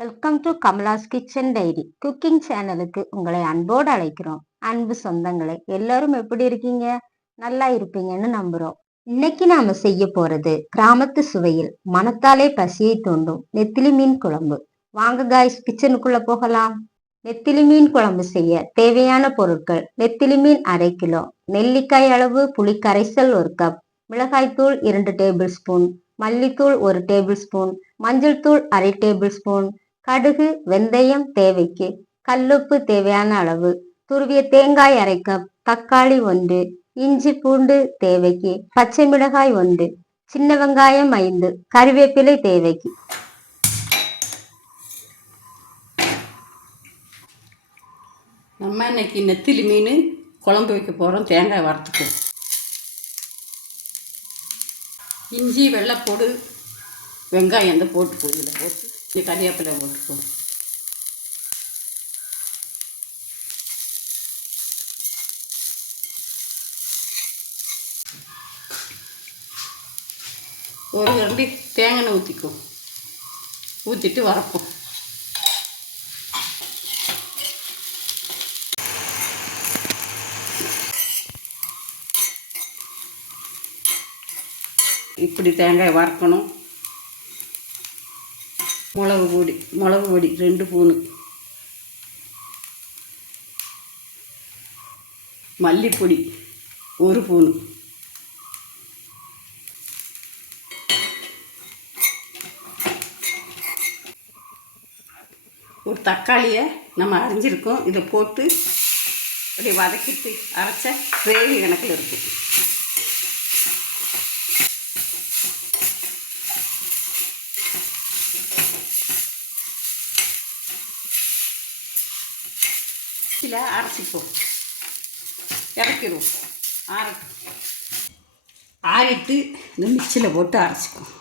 Welcome to Kamala's kitchen diary cooking சேனலுக்கு உங்களை அன்போடு அழைக்கிறோம். அன்பு சொந்தங்களே, எல்லாரும் எப்படி இருக்கீங்க? நல்லா இருப்பீங்கன்னு நம்புறோம். இன்னைக்கு நாம செய்ய போறது கிராமத்து சுவையில் மனத்தாலே பசியை தூண்டும் நெத்திலி மீன் குழம்பு. வாங்க காய்ஸ், கிச்சனுக்குள்ள போகலாம். நெத்திலி மீன் குழம்பு செய்ய தேவையான பொருட்கள்: நெத்திலி மீன் 1/2 கிலோ, நெல்லிக்காய் அளவு புளி கரைசல் 1 கப், மிளகாய்த்தூள் 2 டேபிள் ஸ்பூன், மல்லித்தூள் 1 டேபிள் ஸ்பூன், மஞ்சள் தூள் 1/2 டேபிள் ஸ்பூன், கடுகு, வெந்தயம் தேவைக்கு, கல்லுப்பு தேவையான அளவு, துருவிய தேங்காய் 1/2 கப், தக்காளி 1, இஞ்சி பூண்டு தேவைக்கு, பச்சை மிளகாய் 1, சின்ன வெங்காயம் 5, கறிவேப்பிலை தேவைக்கு. நம்ம இன்னைக்கு நெத்திலி மீன் குழம்பு வைக்க போகிறோம். தேங்காய் வறுத்துக்கும், இஞ்சி வெள்ளைப்பூடு வெங்காயம் வந்து போட்டுப்போம். இதில் போட்டு இந்த கறிவேப்பிலை போட்டுப்போம். ஒரு கரண்டி தேங்காய் ஊற்றிக்கும், ஊற்றிட்டு வறப்போம். இப்படி தேங்காய் வறுக்கணும். மிளகு பொடி 2 ஸ்பூனு, மல்லிப்பொடி 1 ஸ்பூனு, ஒரு தக்காளியை நம்ம அரிஞ்சிருக்கோம். இதை போட்டு அப்படியே வதக்கிட்டு அரைச்ச கிரேவி கணக்கில் இருக்கும். மிக்சியில் அரைச்சிப்போம், இறக்கிடுவோம். ஆறிட்டு இந்த மிக்சியில் போட்டு அரைச்சிப்போம்.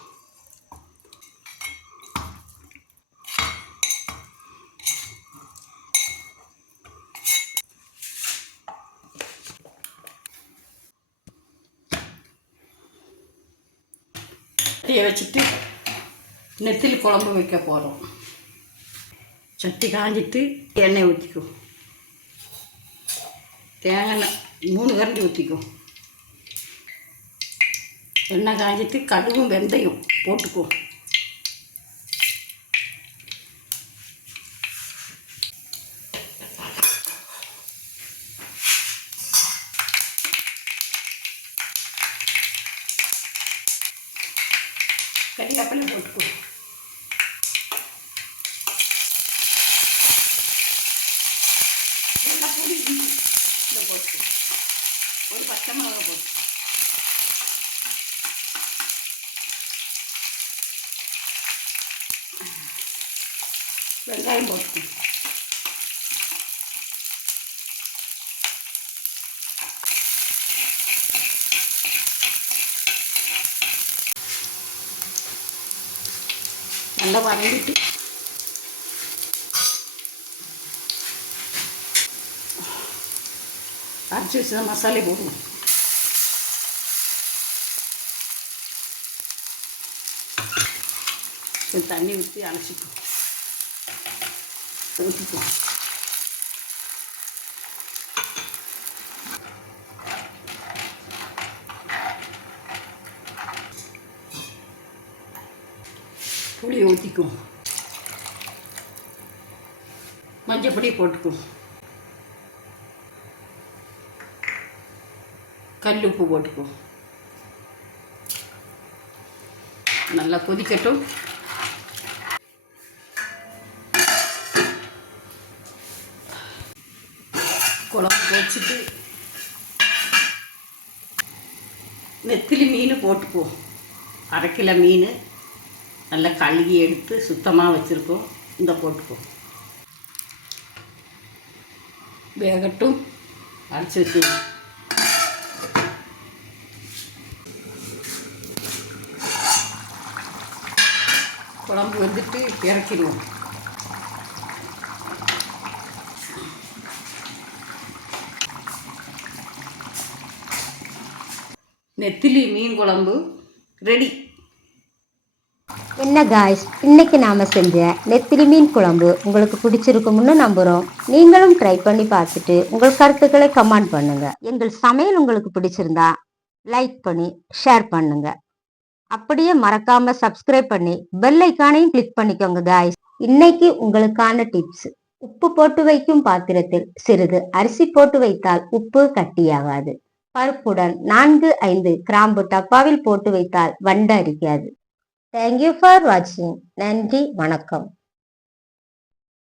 சட்டியை வச்சுட்டு நெத்திலி குழம்பு வைக்க போகிறோம். சட்டி காஞ்சிட்டு எண்ணெய் ஊற்றிக்கும். தேங்காய் 3 கரண்டி ஊற்றிக்கும். எண்ணெய் காஞ்சிட்டு கடுகும் வெந்தயம் போட்டுக்குவோம். கறிவேப்பிலை போட்டுக்குவோம். போட்டு ஒரு பச்சை மிளகா போட்டு வெங்காயம் போட்டுக்கணும். நல்லா வதங்கிட்டு அரைச்சி வச்சு தான் மசாலே போடணும். கொஞ்சம் தண்ணி ஊற்றி அரைச்சிக்கும், ஊற்றிக்கும். புளி ஊற்றிக்கும், மஞ்சள் பொடி போட்டுக்கும், கல் உப்பு போட்டுக்கும். நல்லா கொதிக்கட்டும். குழம்பு வச்சுட்டு நெத்திலி மீன் போட்டுக்குவோம். 1/2 கிலோ மீன் நல்லா கழுகி எடுத்து சுத்தமாக வச்சுருக்கோம். இந்த போட்டுக்குவோம். வேகட்டும், அரைச்சி வச்சுருவோம். குழம்பு வந்துட்டு இறக்கிடுவோம். நெத்திலி மீன் குழம்பு ரெடி. என்ன காய்ஸ், இன்னைக்கு நாம செஞ்ச நெத்திலி மீன் குழம்பு உங்களுக்கு பிடிச்சிருக்கும்னு நம்புறோம். நீங்களும் ட்ரை பண்ணி பார்த்துட்டு உங்கள் கருத்துக்களை கமெண்ட் பண்ணுங்க. எங்கள் சமையல் உங்களுக்கு பிடிச்சிருந்தா லைக் பண்ணி ஷேர் பண்ணுங்க. அப்படியே மறக்காம சப்ஸ்கிரைப் பண்ணி பெல் ஐக்கானையும் கிளிக் பண்ணிக்கோங்க காய்ஸ். இன்னைக்கு உங்களுக்கான டிப்ஸ்: உப்பு போட்டு வைக்கும் பாத்திரத்தில் சிறிது அரிசி போட்டு வைத்தால் உப்பு கட்டியாகாது. பருப்புடன் 4-5 கிராம்பு டப்பாவில் போட்டு வைத்தால் வண்டு அரிக்காது. தேங்க்யூ ஃபார் வாட்சிங். நன்றி, வணக்கம்.